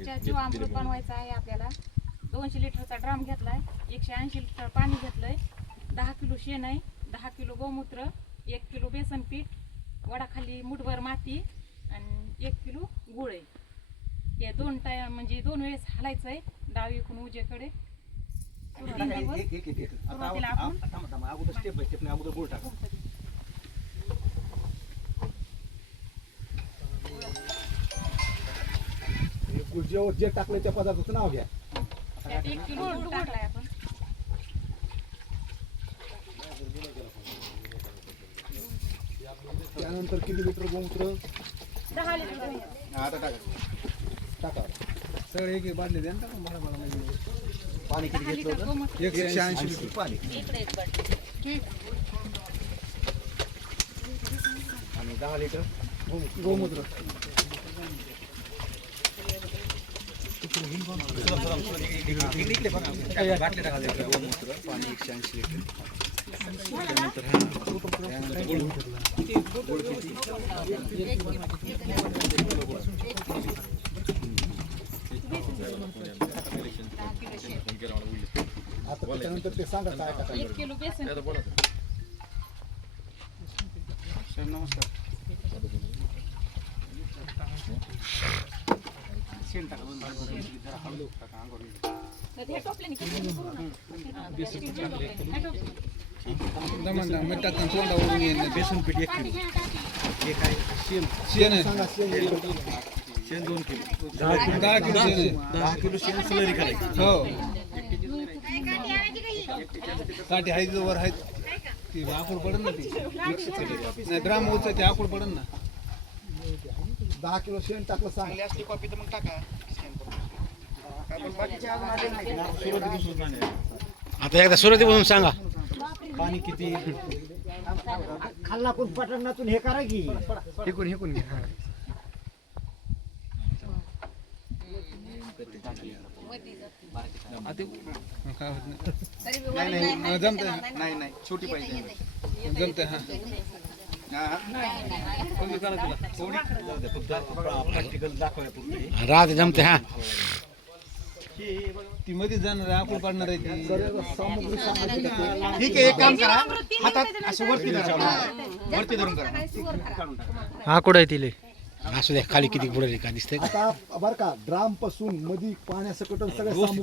त्याच्या जीवामृत बनवायचं आहे आपल्याला दोनशे लिटरचा ड्रम घेतलाय एकशे ऐंशी लिटर पाणी घेतलंय दहा किलो शेण आहे दहा किलो गोमूत्र एक किलो बेसन पीठ वडाखाली मुठभर माती आणि एक किलो गुळ आहे हे दोन टाइम म्हणजे दोन वेळेस हालायचं आहे डावीकडून उजेकडे तीन दिवस एक एक एक एक आता सुरुवातीला आ- आपण- अगोदर स्टेप बाय स्टेप अगोदर बोल टाका जे जे टाकलं त्या पदार्थाचं नाव घ्या. त्यानंतर किती लिटर गोमूत्र. आता टाका. टाका. सगळे एक एक बाटली द्या ना मला मला. पाणी किती घेतलं होतं? एकशे ऐंशी लिटर पाणी. आणि दहा लिटर. गोमूत्र. गोमूत्र इकडे इकडे बघा. टाका, बाटल्या टाका त्याच्या. गोमूत्र पाणी एकशे ऐंशी लिटर त्यानंतर हा त्यानंतर ते सांगा काय नमस्कार. शेण टाका दोन जरा हळद टाका अंगावर ना? येईन बेसन पीठ एक किलो हे काय शेण शेण आहे शेण दोन किलो दहा किलो शेण दहा किलो शेण सलरी करायची हो काठी आहेत वर आहेत. ती आकूड पडन ना ती. नाही ग्राम होतं ते आकूड पडन ना. दहा किलो शेण टाकलं सांग. असली कॉपी तर मग टाका. आता एकदा सुरुवातीपासून सांगा. पाणी किती? खाल्ला कोण पटणातून हे करा की. हेकून हेकून घे हा. काय होत नाही जमतंय. नाही नाही छोटी पाहिजे. जमतंय हा. राहते जमते हा. ती मध्ये जाणार आहे, आकूड पाडणार आहे ती. ठीक आहे एक काम करा. हातात असं वरती धरा. वरती धरून करा. आकुड आहे तिले असू द्या खाली किती पुढे का दिसतंय? आता बर का ड्रामपासून मधी पाण्यासकट सगळं